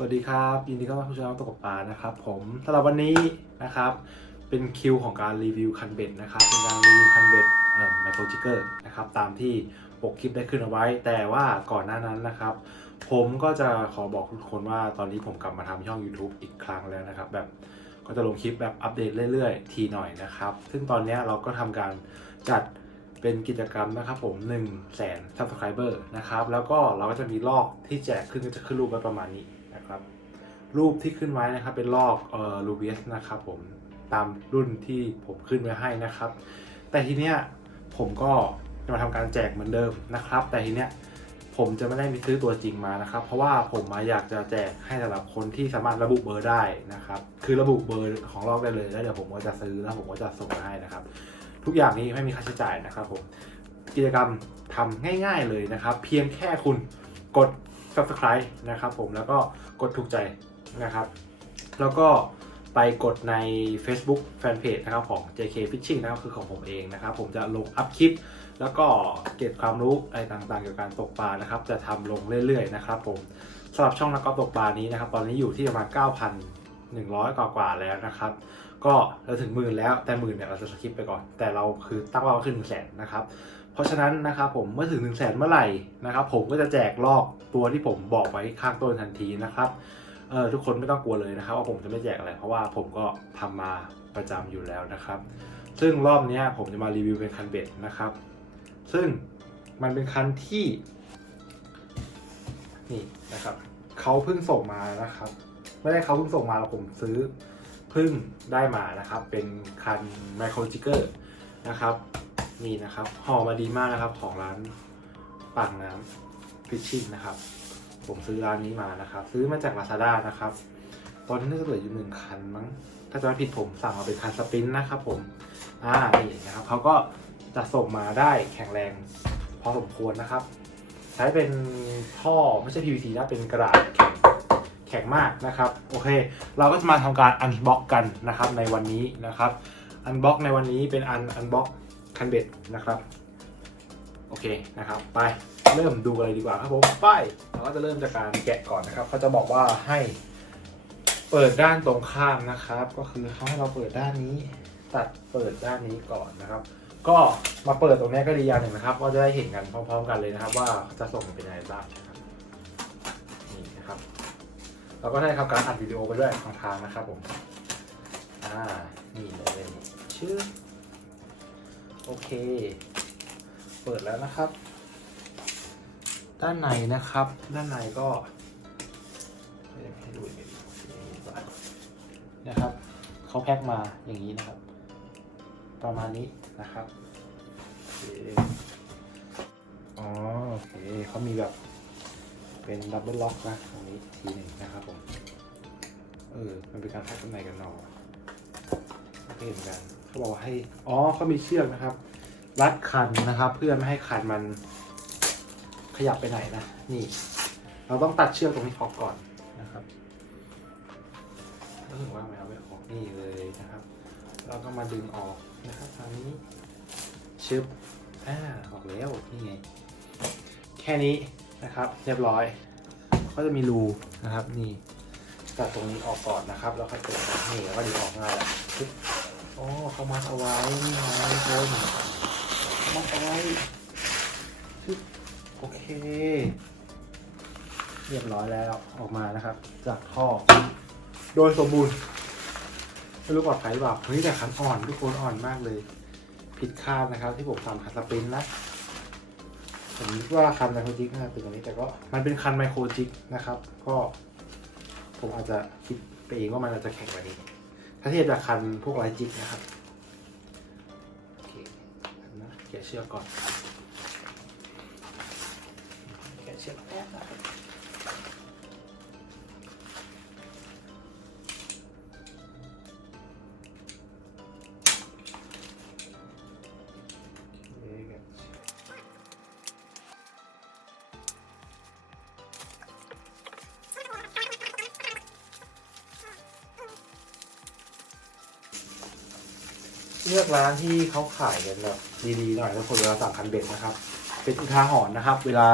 สวัสดีครับยินดีต้อนรับผู้ชมตกปลานะครับผมสำหรับวันนี้นะครับ เป็นคิวของการรีวิวคันเบ็ดนะครับ เป็นการรีวิวคันเบ็ดเอ่อไมโครจิกเกอร์นะครับตามที่ปกคลิปได้ขึ้นเอาไว้ แต่ว่าก่อนหน้านั้นนะครับ ผมก็จะขอบอกทุกคนว่าตอนนี้ผมกลับมาทำช่อง YouTube อีกครั้งแล้วนะครับ แบบก็จะลงคลิปแบบอัปเดตเรื่อยๆ ทีหน่อยนะครับ ซึ่งตอนนี้เราก็ทำการจัดเป็นกิจกรรมนะครับผม1 0 0 0 0แสน subscriber นะครับแล้วก็เราก็จะมีลอกที่แจกขึ้นก็จะขึ้นรูปไว้ประมาณนี้ นะครับ รูปที่ขึ้นไว้นะครับเป็นลอกเอ่อรูเบียสนะครับผมตามรุ่นที่ผมขึ้นไว้ให้นะครับ แต่ทีเนี้ยผมก็จะมาทำการแจกเหมือนเดิมนะครับ แต่ทีเนี้ยผมจะไม่ได้มีซื้อตัวจริงมานะครับ เพราะว่าผมมาอยากจะแจกให้สำหรับคนที่สามารถระบุเบอร์ได้นะครับ คือระบุเบอร์ของลอกได้เลยแล้วเดี๋ยวผมก็จะซื้อแล้วผมก็จะส่งให้นะครับ ทุกอย่างนี้ไม่มีค่าใช้จ่ายนะครับผมกิจกรรมทำง่าย ๆเลยนะครับ เพียงแค่คุณกด subscribe นะครับผมแล้วก็กดถูกใจนะครับ แล้วก็ไปกดใน Facebook Fanpage นะครับของ JK Fishing นะครับคือของผมเองนะครับ ผมจะลงอัพคลิป แล้วก็เก็บความรู้อะไรต่างๆ เกี่ยวกับการตกปลานะครับ จะทำลงเรื่อยๆนะครับผมสำหรับช่องนักกอล์ฟตกปลานี้นะครับ ตอนนี้อยู่ที่ประมาณ 9,100 กว่าๆแล้วนะครับ ก็เราถึงหมื่นแล้วแต่หมื่นเนี่ยเราจะสคิปไปก่อน แต่เราคือตั้งเป้าขึ้นหนึ่งแสนนะครับ ราะฉะนั้นนะครับผมเมื่อถึง1นึ่งแสนเมื่อไหร่นะครับผมก็จะแจกลอกตัวที่ผมบอกไว้ข้างต้นทันทีนะครับเออทุกคนไม่ต้องกลัวเลยนะครับว่าผมจะไม่แจกอะไรเพราะว่าผมก็ทำมาประจำอยู่แล้วนะครับ ซึ่งรอบนี้ผมจะมารีวิวเป็นคันเบ็ดนะครับ ซึ่งมันเป็นคันที่นี่นะครับเขาเพิ่งส่งมานะครับ ไม่ได้เขาเพิ่งส่งมาเราผมซื้อเพิ่งได้มานะครับ เป็นคันไมโครจิกเกอร์นะครับ นี่นะครับห่อมาดีมากนะครับของร้านปากน้ำฟิชชิ่งนะครับ ผมซื้อร้านนี้มานะครับ ซื้อมาจาก Lazada นะครับ ตอนนี้น่าจะเหลืออยู่หนึ่งคันมั้ง ถ้าจะไม่ผิดผมสั่งมาเป็นคันสปรินนะครับผมอ่านี่นะครับเขาก็จะส่งมาได้แข็งแรงพอสมควรนะครับ ใช้เป็นท่อไม่ใช่ PVC นะเป็นกระดาษแข็งแข็งมากนะครับ โอเค เราก็จะมาทำการอันบ็อกกันนะครับในวันนี้นะครับ อันบ็อกในวันนี้เป็นอันอันบ็อก คันเบ็ดนะครับ โอเคนะครับ ไปเริ่มดูอะไรดีกว่าครับผมไปเราก็จะเริ่มจากการแกะก่อนนะครับเขาจะบอกว่าให้เปิดด้านตรงข้ามนะครับ ก็คือเขาให้เราเปิดด้านนี้ ตัดเปิดด้านนี้ก่อนนะครับ ก็มาเปิดตรงนี้ก็ดีอย่างหนึ่งนะครับ ก็จะได้เห็นกันพร้อม ๆ กันเลยนะครับ ว่าจะส่งเป็นยังไงบ้างนะครับนี่นะครับเราก็ได้ทำการอัดวิดีโอไปด้วยทางทางนะครับผมอ่านี่เลยชื่อ โอเค เปิดแล้วนะครับ ด้านในนะครับ ด้านในก็ให้ดูอีกนะครับเขาแพ็คมาอย่างนี้นะครับ ประมาณนี้นะครับโอเคอ๋อโอเคเขามีแบบเป็นดับเบิลล็อกนะตรงนี้ทีหนึ่งนะครับผม เออ มันเป็นการแพ็คข้างในกันเนอโอเคเหมือนกัน เขาบอกว่าให้อ๋อเขามีเชือกนะครับ รัดคันนะครับ เพื่อไม่ให้คันมันขยับไปไหนนะนี่ เราต้องตัดเชือกตรงนี้ออกก่อนนะครับรู้สึกว่าไม่เอาไม่ออกนี่เลยนะครับ เราก็มาดึงออกนะครับทางนี้ชึบอ่าออกแล้วนี่ไงแค่นี้นะครับ เรียบร้อย ก็จะมีรูนะครับนี่ตัดตรงนี้ออกก่อนนะครับ แล้วค่อยเปิดนี่แล้วก็ดึงออกง่ายแล้ว อ๋อเขามัดเอาไว้นี่ไงทุกคนมัดเอาไว้โอเค เรียบร้อยแล้วออกมานะครับ จากท่อ โดยสมบูรณ์ไม่รู้ปลอดภัยหรือเปล่าเฮ้ยแต่คันอ่อนทุกคนอ่อนมากเลย ผิดคาดนะครับ ที่ผมทำคันสปรินท์นะผมว่าคันไมโครจิกน่าจะเป็นตรงนี้แต่ก็มันเป็นคันไมโครจิกนะครับ ก็ผมอาจจะคิดไปเองว่ามันอาจจะแข็งกว่านี้ ถ้าเทียบกับคันพวกไลจิกนะครับโอเคนะแกะเชือกก่อนแกะเชือกแป๊บนะครับ ลือกร้านที่เขาขายกันแบบดีๆหน่อยทุกคนเวลาสั่งคันเบ็ดนะครับ เป็นอุทาหรณ์นะครับ เวลา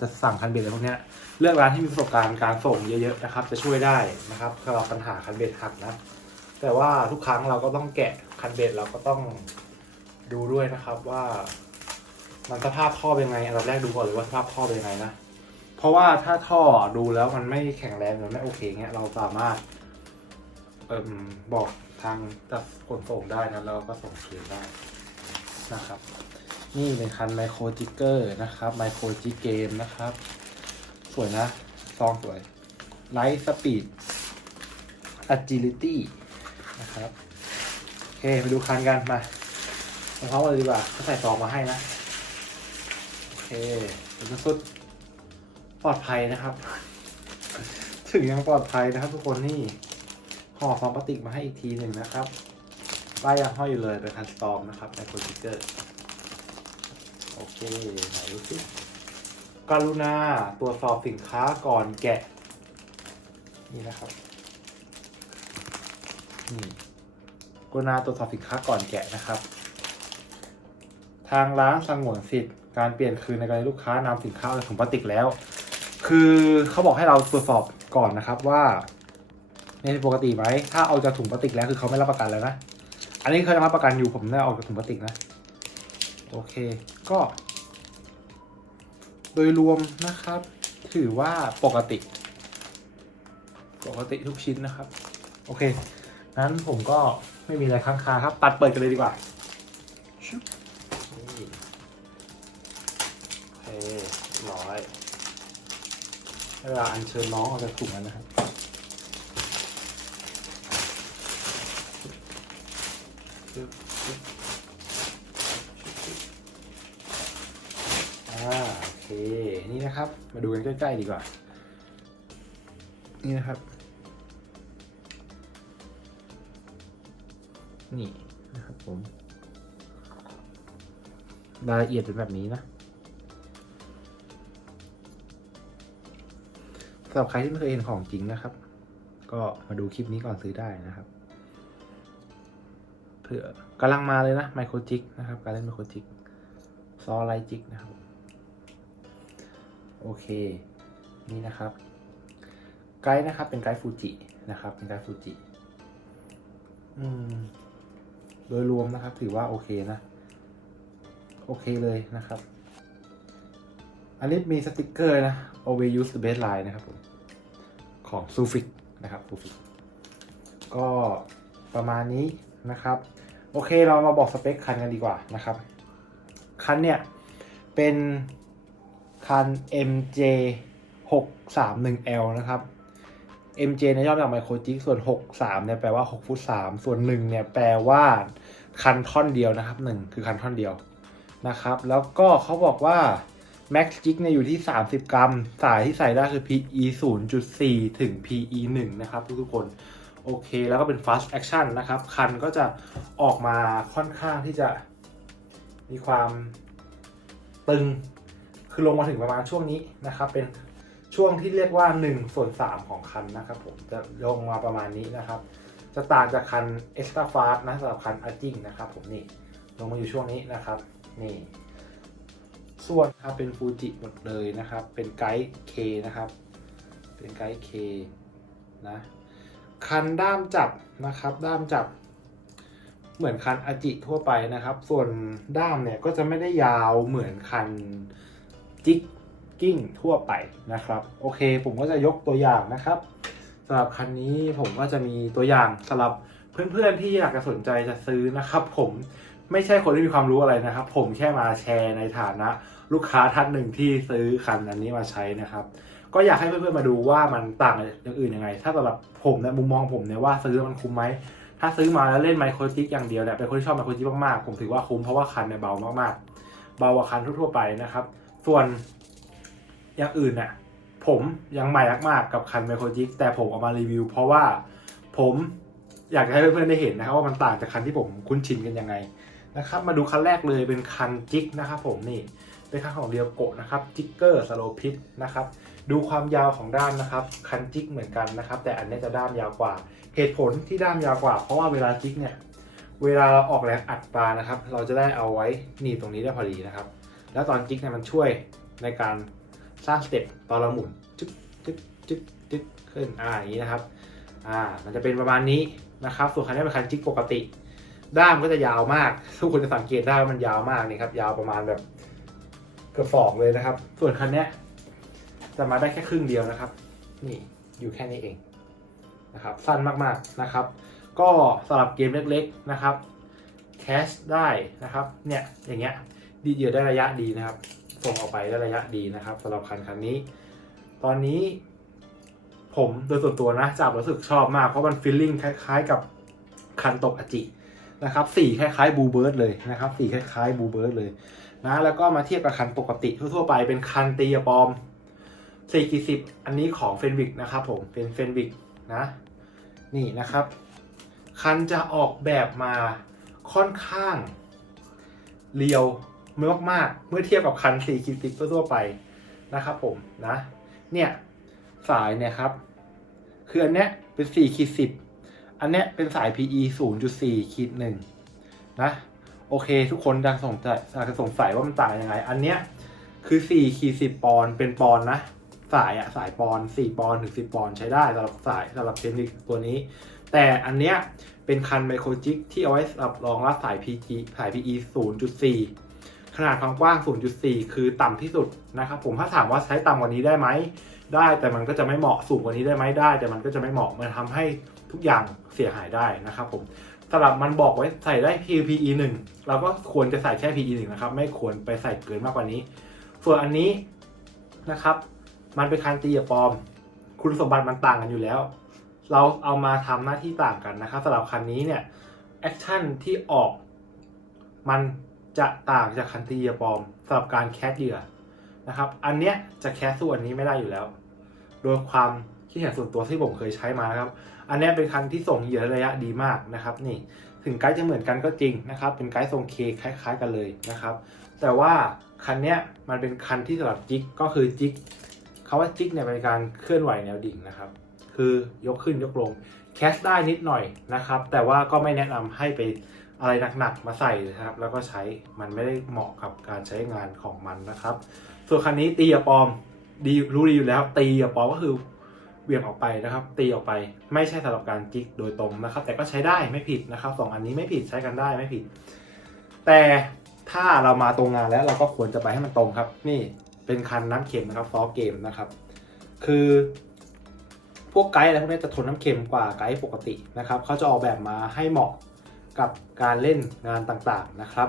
จะสั่งคันเบ็ดอะไรพวกนี้เลือกร้านที่มีประสบการณ์การส่งเยอะๆนะครับ จะช่วยได้นะครับสำหรับปัญหาคันเบ็ดหักนะแต่ว่าทุกครั้งเราก็ต้องแกะคันเบ็ดเราก็ต้องดูด้วยนะครับว่า มันสภาพท่อเป็นยังไงอันดับแรกดูก่อนเลยว่าสภาพท่อเป็นยังไงนะเพราะว่าถ้าท่อดูแล้วมันไม่แข็งแรงหรือไม่โอเคเงี้ยเราสามารถเอ่มบอก ทางจัดขนส่งได้นะแล้วก็ส่งคืนได้นะครับ นี่เป็นคันไมโครจิกเกอร์นะครับไมโครจิกเกมนะครับ สวยนะซองสวยไลท์สปีด agility นะครับโอเคไปดูคันกันมาเอาพร้อมกันเลยดีกว่าเขาใส่ซองมาให้นะโอเคเป็นสุดปลอดภัยนะครับ ถึงยังปลอดภัยนะครับทุกคนนี่ ห่อฟองพลาสติกมาให้อีกทีหนึ่งนะครับป้ายยังห้อยอยู่เลยเป็นคันสตอมนะครับในโปรจิเกอร์โอเคไหนดูสิกรุณาตรวจสอบสินค้าก่อนแกะ นี่นะครับนี่กรุณาตรวจสอบสินค้าก่อนแกะนะครับ ทางร้านสงวนสิทธิ์การเปลี่ยนคืนในกรณีลูกค้านำสินค้าออกจากถุงพลาสติกแล้ว คือเขาบอกให้เราตรวจสอบก่อนนะครับว่า นปกติไหมถ้าเอาจากถุงพลาสติกแล้วคือเขาไม่รับประกันแล้วนะ อันนี้เคยรับประกันอยู่ผมได้ออกจากถุงพลาสติกนะ โอเค ก็ โดยรวมนะครับ ถือว่าปกติ ปกติทุกชิ้นนะครับ โอเค นั้นผมก็ไม่มีอะไรค้างคาครับ ตัดเปิดกันเลยดีกว่าชึบนี่โอเคเรียบร้อยให้เวลาอัญเชิญน้องออกจากถุงนั้นนะครับชึบชึบชึบ อ่าโอเค นี่นะครับ มาดูกันใกล้ ๆ ดีกว่า นี่นะครับ นี่นะครับผม รายละเอียดเป็นแบบนี้นะสำหรับใครที่ไม่เคยเห็นของจริงนะครับ ก็มาดูคลิปนี้ก่อนซื้อได้นะครับ เผื่อกำลังมาเลยนะไมโครจิกนะครับการเล่นไมโครจิกซอไลจิกนะครับ โอเค นี่นะครับ ไกด์นะครับ เป็นไกด์ฟูจินะครับ เป็นไกด์ฟูจิอืมโดยรวมนะครับ ถือว่าโอเคนะ โอเคเลยนะครับ อันนี้มีสติกเกอร์นะ always use the baseline นะครับผมของ s u f i x นะครับ s u f i x ก็ประมาณนี้นะครับ โอเคเรามาบอกสเปคคันกันดีกว่านะครับ คันเนี่ยเป็นคัน MJ 631L นะครับ MJ เนี่ยย่อมาจากไมโครจิกส่วน 63เนี่ยแปลว่า 6 ฟุต 3 ส่วน 1 เนี่ยแปลว่าคันท่อนเดียวนะครับ 1 คือคันท่อนเดียวนะครับ แล้วก็เขาบอกว่า Max Jig เนี่ยอยู่ที่ 30 กรัม สายที่ใส่ได้คือ PE 0.4 ถึง PE 1 นะครับทุกคน โอเค แล้วก็เป็น Fast Action นะครับ คันก็จะออกมาค่อนข้างที่จะมีความตึง คือลงมาถึงประมาณช่วงนี้นะครับ เป็นช่วงที่เรียกว่า1ส่วน3ของคันนะครับผม จะลงมาประมาณนี้นะครับ จะต่างจากคัน Extra Fast นะสำหรับคัน a r g i n g นะครับผมนี่ ลงมาอยู่ช่วงนี้นะครับ นี่ ส่วนครับเป็นฟูจิหมดเลยนะครับ เป็นไกด์ K นะครับ เป็นไกด์ K นะ คันด้ามจับนะครับ ด้ามจับ เหมือนคันอาจิทั่วไปนะครับ ส่วนด้ามเนี่ยก็จะไม่ได้ยาวเหมือนคันจิกกิ้งทั่วไปนะครับ โอเค ผมก็จะยกตัวอย่างนะครับสำหรับคันนี้ผมก็จะมีตัวอย่างสำหรับเพื่อนๆที่อยากจะสนใจจะซื้อนะครับ ผมไม่ใช่คนที่มีความรู้อะไรนะครับ ผมแค่มาแชร์ในฐานะลูกค้าท่านหนึ่งที่ซื้อคันอันนี้มาใช้นะครับ ก็อยากให้เพื่อนๆมาดูว่ามันต่างจากอย่างอื่นยังไง ถ้าสำหรับผมในมุมมองผมเนี่ยว่าซื้อมันคุ้มไหม ถ้าซื้อมาแล้วเล่นไมโครจิกอย่างเดียวเนี่ยเป็นคนที่ชอบไมโครจิกมากๆ ผมถือว่าคุ้มเพราะว่าคันเนี่ยเบามากๆ เบากว่าคันทั่วๆไปนะครับ ส่วนอย่างอื่นเนี่ยผมยังใหม่มากๆกับคันไมโครจิกแต่ผมเอามารีวิว เพราะว่าผมอยากให้เพื่อนๆได้เห็นนะครับว่ามันต่างจากคันที่ผมคุ้นชินกันยังไงนะครับ มาดูคันแรกเลยเป็นคันจิกนะครับผมนี่ เป็นคันของเรียวโกะนะครับจิกเกอร์สโลพิทนะครับดูความยาวของด้ามนะครับคันจิกเหมือนกันนะครับ แต่อันนี้จะด้ามยาวกว่า เหตุผลที่ด้ามยาวกว่า เพราะว่าเวลาจิกเนี่ยเวลาเราออกแรงอัดปลานะครับ เราจะได้เอาไว้หนีตรงนี้ได้พอดีนะครับ แล้วตอนจิกเนี่ยมันช่วยในการสร้างสเต็ปตอนเราหมุนจึ๊กจึ๊กจึ๊กจึ๊กขึ้นอ่าอย่างนี้นะครับอ่ามันจะเป็นประมาณนี้นะครับส่วนคันนี้เป็นคันจิกปกติ ด้ามก็จะยาวมากทุกคนจะสังเกตได้ว่ามันยาวมากนี่ครับยาวประมาณแบบ เกือบศอกเลยนะครับ ส่วนคันเนี้ยจะมาได้แค่ครึ่งเดียวนะครับ นี่อยู่แค่นี้เองนะครับ สั้นมากๆนะครับ ก็สำหรับเกมเล็กๆนะครับแคชได้นะครับ เนี่ยอย่างเงี้ยดีเดียวได้ระยะดีนะครับส่งออกไปได้ระยะดีนะครับสำหรับคันคันนี้ ตอนนี้ผมโดยส่วนตัวนะจับรู้สึกชอบมาก เพราะมันฟีลลิ่งคล้าย ๆ กับคันตกอจินะครับสีคล้ายๆบูเบิร์ดเลยนะครับสีคล้ายๆบูเบิร์ดเลย นะแล้วก็มาเทียบกับคันปกติทั่วๆไปเป็นคันตีปอม4กิสิบอันนี้ของเฟนวิกนะครับผมเป็นเฟนวิกนะ นี่นะครับ คันจะออกแบบมาค่อนข้างเรียวเมื่อมากๆ เมื่อเทียบกับคัน4กิสิบทั่วๆไปนะครับผมนะ เนี่ยสายเนี่ยครับ คืออันเนี้ยเป็น4ขีด10อันเนี้ยเป็นสาย PE 0.4ขีด1นะ โอเค ทุกคนดังสงสัยอาจจะสงสัยว่ามันต่างยังไง อันเนี้ยคือ4ขีด10 ปอนเป็นปอนนะ สายอะสายปอน4ปอนถึง10 ปอนใช้ได้สำหรับสายสำหรับเทคนิคตัวนี้ แต่อันเนี้ยเป็นคันไมโครจิกที่เอาไว้สำหรับรองรับสาย PG สาย PE 0.4 ขนาดความกว้าง 0.4 คือต่ำที่สุดนะครับผมถ้าถามว่าใช้ต่ำกว่านี้ได้ไหมได้แต่มันก็จะไม่เหมาะสูงกว่านี้ได้ไหมได้ แต่มันก็จะไม่เหมาะมันทำให้ทุกอย่างเสียหายได้นะครับผม สำหรับมันบอกไว้ใส่ได้ PPE 1 เราก็ควรจะใส่แค่ PE 1นะครับ ไม่ควรไปใส่เกินมากกว่านี้ ส่วนอันนี้นะครับ มันเป็นคันตีอะปลอม คุณสมบัติมันต่างกันอยู่แล้ว เราเอามาทำหน้าที่ต่างกันนะครับสำหรับคันนี้เนี่ยแอคชั่นที่ออก มันจะต่างจากคันตีอะปลอมสำหรับการแคสเหยื่อนะครับ อันเนี้ยจะแคสสู้อันนี้ไม่ได้อยู่แล้ว โดยความ คิดเห็นส่วนตัวที่ผมเคยใช้มาครับ อันนี้เป็นคันที่ส่งเหยื่อระยะดีมากนะครับ นี่ถึงไกด์จะเหมือนกันก็จริงนะครับ เป็นไกด์ทรงเคคล้าย ๆ กันเลยนะครับ แต่ว่าคันนี้มันเป็นคันที่สำหรับจิกก็คือจิกคาว่าจิกเนี่ยเป็นการเคลื่อนไหวแนวดิ่งนะครับ คือยกขึ้นยกลงแคสได้นิดหน่อยนะครับ แต่ว่าก็ไม่แนะนำให้ไปอะไรหนักๆมาใส่นะครับ แล้วก็ใช้มันไม่ได้เหมาะกับการใช้งานของมันนะครับ ส่วนคันนี้ตีอะปอมดีรู้ดีอยู่แล้วตีอะปอมก็คือ เบี่ยงออกไปนะครับ ตีออกไปไม่ใช่สำหรับการจิกโดยตรงนะครับ แต่ก็ใช้ได้ไม่ผิดนะครับสองอันนี้ไม่ผิดใช้กันได้ไม่ผิด แต่ถ้าเรามาตรงงานแล้วเราก็ควรจะไปให้มันตรงครับ นี่เป็นคันน้ำเค็มนะครับซอฟเกมนะครับ คือพวกไกด์อะไรพวกนี้จะทนน้ำเค็มกว่าไกด์ปกตินะครับเขาจะออกแบบมาให้เหมาะกับการเล่นงานต่างๆนะครับ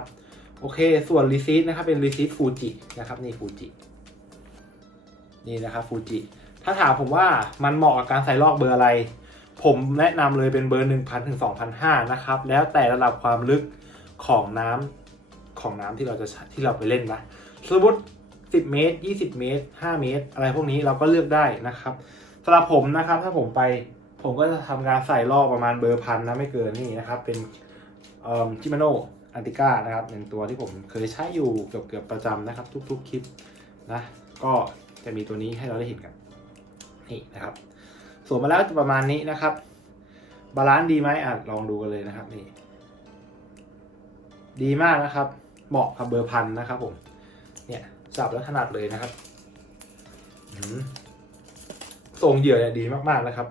โอเค ส่วนรีซีทนะครับเป็นรีซีทฟูจินะครับนี่ฟูจินี่นะครับฟูจิ ถ้าถามผมว่ามันเหมาะกับการใส่ลอกเบอร์อะไร ผมแนะนำเลยเป็นเบอร์ 1,000ถึง2,500นะครับ แล้วแต่ระดับความลึกของน้ำของน้ำที่เราจะที่เราไปเล่นนะสมมติ10 เมตร 20 เมตร 5 เมตร อะไรพวกนี้เราก็เลือกได้นะครับสำหรับผมนะครับถ้าผมไปผมก็จะทำการใส่ลอกประมาณเบอร์พันนะไม่เกินนี่นะครับเป็นจิมาโนอันติก้านะครับเป็นตัวที่ผมเคยใช้อยู่เกือบเกือบประจำนะครับ ทุก ๆ คลิปนะก็จะมีตัวนี้ให้เราได้เห็นกัน นี่นะครับสวมมาแล้วจะประมาณนี้นะครับ บาลานซ์ดีไหมอะลองดูกันเลยนะครับนี่ ดีมากนะครับ เหมาะกับเบอร์พันนะครับผมเนี่ยจับแล้วถนัดเลยนะครับทรงเหยื่อเนี่ยดีมากๆนะครับ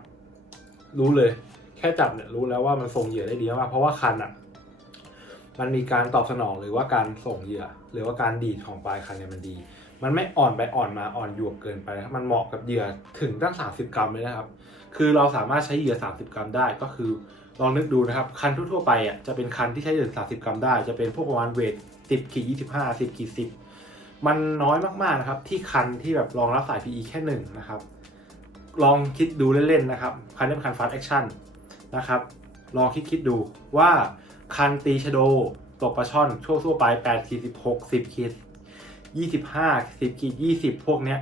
รู้เลย แค่จับเนี่ยรู้แล้วว่ามันส่งเหยื่อได้ดีมากเพราะว่าคันอะ มันมีการตอบสนองหรือว่าการส่งเหยื่อ หรือว่าการดีดของปลายคันเนี่ยมันดี มันไม่อ่อนไปอ่อนมาอ่อนหยวกเกินไปครับมันเหมาะกับเหยื่อถึงตั้ง 30 กรัมเลยนะครับ คือเราสามารถใช้เหยื่อ 30 กรัมได้ก็คือลองนึกดูนะครับคันทั่วๆไปอะจะเป็นคันที่ใช้เหยื่อ30 กรัมได้ จะเป็นพวกประมาณเวท10ขีด25 10ขีด10 มันน้อยมากๆนะครับ ที่คันที่แบบรองรับสาย PE แค่หนึ่งนะครับ ลองคิดดูเล่นๆนะครับคันนี้เป็นคัน fast action นะครับลองคิดคิดดูว่าคันตีชโดตกปลาช่อนช่วงทั่วไป8ขีด16 10ขีด 25 10ขีด20พวกเนี้ย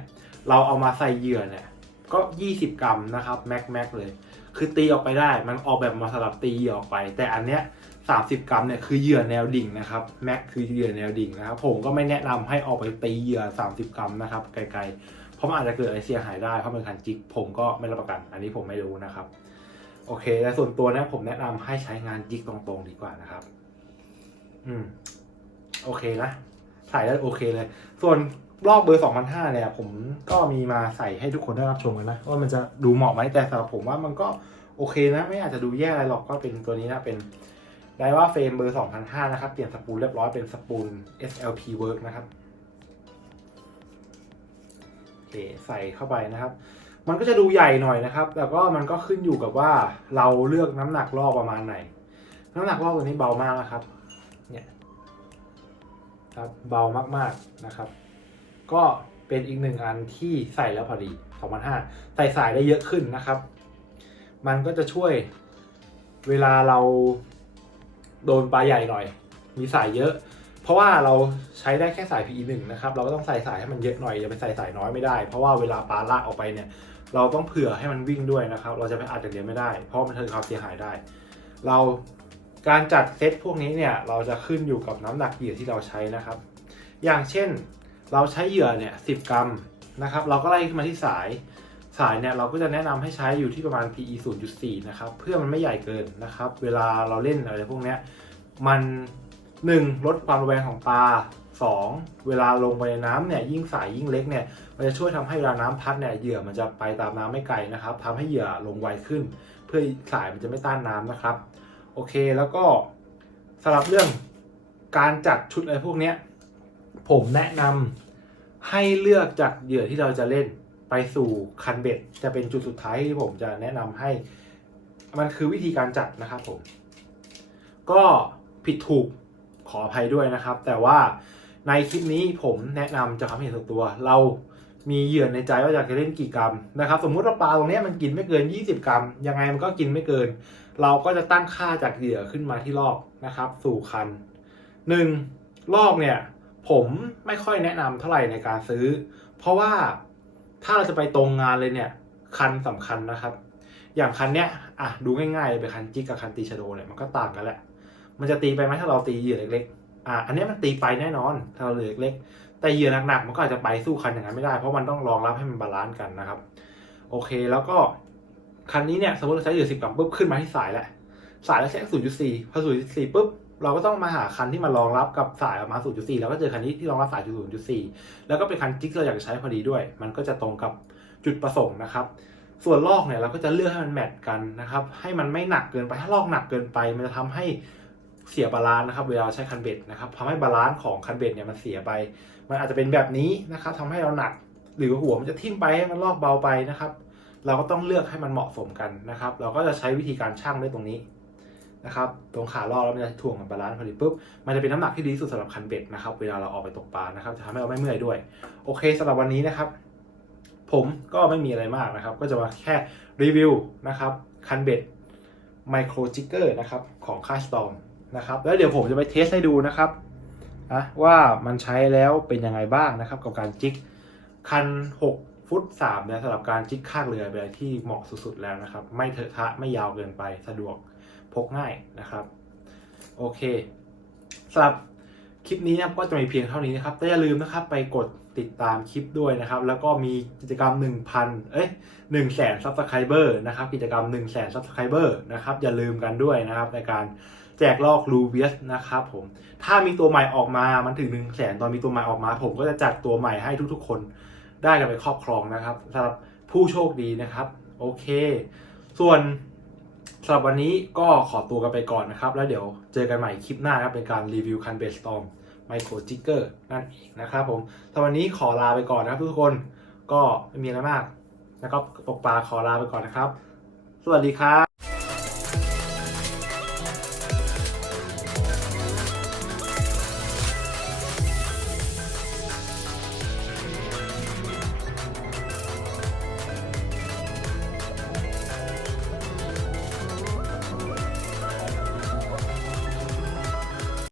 เราเอามาใส่เหยื่อเนี่ยก็20กรัมนะครับแม็กแม็กเลย คือตีออกไปได้มันออกแบบมาสำหรับตีเหยื่อออกไป แต่อันเนี้ย30กรัมเนี่ยคือเหยื่อแนวดิ่งนะครับแม็กคือเหยื่อแนวดิ่งนะครับผมก็ไม่แนะนำให้ออกไปตีเหยื่อ30กรัมนะครับไกลๆ เพราะมันอาจจะเกิดอะไรเสียหายได้เพราะเป็นคันจิกผมก็ไม่รับประกัน อันนี้ผมไม่รู้นะครับโอเคแต่ส่วนตัวเนี่ยผมแนะนำให้ใช้งานจิกตรงๆดีกว่านะครับ อืม โอเคนะ ใส่ได้โอเคเลย ส่วนรอบเบอร์ 2005 เนี่ย ผมก็มีมาใส่ให้ทุกคนได้รับชมกันนะ ว่ามันจะดูเหมาะไหมแต่สำหรับผมว่ามันก็โอเคนะ ไม่อาจจะดูแย่อะไรหรอกก็เป็นตัวนี้นะ เป็นไดว่าเฟรมเบอร์ 2005 นะครับ เปลี่ยนสปูลเรียบร้อยเป็นสปูล SLP Work นะครับโอเคใส่เข้าไปนะครับ มันก็จะดูใหญ่หน่อยนะครับแต่ก็มันก็ขึ้นอยู่กับว่าเราเลือกน้ำหนักรอบประมาณไหน น้ำหนักรอบตัวนี้เบามากนะครับ ครับเบามากๆนะครับ ก็เป็นอีกหนึ่งอันที่ใส่แล้วพอดี2005ใส่สายได้เยอะขึ้นนะครับ มันก็จะช่วยเวลาเราโดนปลาใหญ่หน่อย มีสายเยอะ เพราะว่าเราใช้ได้แค่สาย PE 1 นะครับ เราก็ต้องใส่สายให้มันเยอะหน่อยอย่าไปใส่สายน้อยไม่ได้ เพราะว่าเวลาปลาลากออกไปเนี่ย เราต้องเผื่อให้มันวิ่งด้วยนะครับ เราจะไปอัดอย่างเดียวไม่ได้ เพราะมันเกิดความเสียหายได้ เรา การจัดเซตพวกนี้เนี่ยเราจะขึ้นอยู่กับน้ำหนักเหยื่อที่เราใช้นะครับ อย่างเช่นเราใช้เหยื่อเนี่ยสิกรัมนะครับ เราก็ไล่ขึ้นมาที่สายสายเนี่ยเราก็จะแนะนำให้ใช้อยู่ที่ประมาณ PE 0.4 นะครับ เพื่อมันไม่ใหญ่เกินนะครับ เวลาเราเล่นอะไรพวกนี้มัน 1. ลดความระแวงของปลา 2. เวลาลงไปในน้ำเนี่ยยิ่งสายยิ่งเล็กเนี่ยมันจะช่วยทำให้เวลาน้ำพัดเนี่ยเหยื่อมันจะไปตามน้ำไม่ไกลนะครับทำให้เหยื่อลงไวขึ้น เพื่อสายมันจะไม่ต้านน้ำนะครับ โอเคแล้วก็สำหรับเรื่องการจัดชุดอะไรพวกเนี้ยผมแนะนำให้เลือกจากเหยื่อที่เราจะเล่นไปสู่คันเบ็ดจะเป็นจุดสุดท้ายที่ผมจะแนะนำให้ มันคือวิธีการจัดนะครับผม ก็ผิดถูกขออภัยด้วยนะครับ แต่ว่าในคลิปนี้ผมแนะนำจากความเห็นส่วนตัว เรามีเหยื่อในใจว่าอยากจะเล่นกี่กรัมนะครับ สมมุติว่าปลาตรงนี้มันกินไม่เกิน 20 กรัม ยังไงมันก็กินไม่เกิน เราก็จะตั้งค่าจากเหยื่อขึ้นมาที่รอบนะครับ สู่คันหนึ่งรอบเนี่ย ผมไม่ค่อยแนะนำเท่าไหร่ในการซื้อ เพราะว่าถ้าเราจะไปตรงงานเลยเนี่ย คันสำคัญนะครับ อย่างคันเนี้ยอะดูง่ายๆเลยเป็นคันจิกกับคันตีชโดเนี่ยมันก็ต่างกันแหละ มันจะตีไปไหมถ้าเราตีเหยื่อเล็กๆอะอันนี้มันตีไปแน่นอน ถ้าเราเหลือเล็กๆแต่เหยื่อหนักๆมันก็อาจจะไปสู้คันอย่างนั้นไม่ได้ เพราะมันต้องรองรับให้มันบาลานซ์กันนะครับ โอเคแล้วก็ คันนี้เนี่ยสมมติเราใช้เหยื่อสิบกรัมปุ๊บขึ้นมาที่สายแหล้วสายเราใช้ศูนย์จุดสี่พอศูนย์จุดสี่ปุ๊บเราก็ต้องมาหาคันที่มารองรับกับสายออกมาศูนย์จุดสี่แล้วก็เจอคันนี้ที่รองรับสายศูนย์จุดสี่แล้วก็เป็นคันจิกที่เราอยากใช้พอดีด้วย มันก็จะตรงกับจุดประสงค์นะครับ ส่วนลอกเนี่ยเราก็จะเลือกให้มันแมทกันนะครับ ให้มันไม่หนักเกินไป ถ้าลอกหนักเกินไป มันจะทำให้เสียบาลานซ์นะครับเวลาใช้คันเบ็ดนะครับทำให้บาลานซ์ของคันเบ็ดเนี่ยมันเสียไป มันอาจจะเป็นแบบนี้นะครับทำให้เราหนัก หรือหัวมันจะทิ่มไปให้มันลอกเบาไปนะครับ เราก็ต้องเลือกให้มันเหมาะสมกันนะครับ เราก็จะใช้วิธีการชั่งด้วยตรงนี้นะครับ ตรงขาลอกแล้วมันจะถ่วงกับบาลานซ์พอดีปุ๊บ มันจะเป็นน้ำหนักที่ดีที่สุดสำหรับคันเบ็ดนะครับ เวลาเราออกไปตกปลานะครับ จะทำให้เราไม่เมื่อยด้วย โอเคสำหรับวันนี้นะครับ ผมก็ไม่มีอะไรมากนะครับ ก็จะมาแค่รีวิวนะครับ คันเบ็ดไมโครจิกเกอร์นะครับของค่าสตอมนะครับ แล้วเดี๋ยวผมจะไปเทสให้ดูนะครับนะว่ามันใช้แล้วเป็นยังไงบ้างนะครับ กับการจิกคัน 6 ฟุต3เนี่ยสำหรับการจิกข้างเรือเป็นอะไรที่เหมาะสุดๆแล้วนะครับ ไม่เถอะทะไม่ยาวเกินไปสะดวกพกง่ายนะครับ โอเคสำหรับคลิปนี้นะครับก็จะมีเพียงเท่านี้นะครับแต่อย่าลืมนะครับไปกดติดตามคลิปด้วยนะครับ แล้วก็มีกิจกรรม 1,000 เอ้ย1แสนซับสไครเบอร์นะครับกิจกรรม 1 0 0 0 0แสนซับสไครเบอร์นะครับอย่าลืมกันด้วยนะครับ ในการแจกลอกรูเวียสนะครับผมถ้ามีตัวใหม่ออกมามันถึง1 0 0 0 0แสนตอนมีตัวใหม่ออกมา ผมก็จะจัดตัวใหม่ให้ทุกๆ คน ได้กันไปครอบครองนะครับสำหรับผู้โชคดีนะครับ โอเค ส่วนสำหรับวันนี้ก็ขอตัวกันไปก่อนนะครับ แล้วเดี๋ยวเจอกันใหม่คลิปหน้าครับเป็นการรีวิวคันเบสตอมไมโครจิกเกอร์นั่นเองนะครับผมสำหรับวันนี้ขอลาไปก่อนนะครับทุกคนก็ไม่มีอะไรมากนะครับตกปลาขอลาไปก่อนนะครับ สวัสดีครับ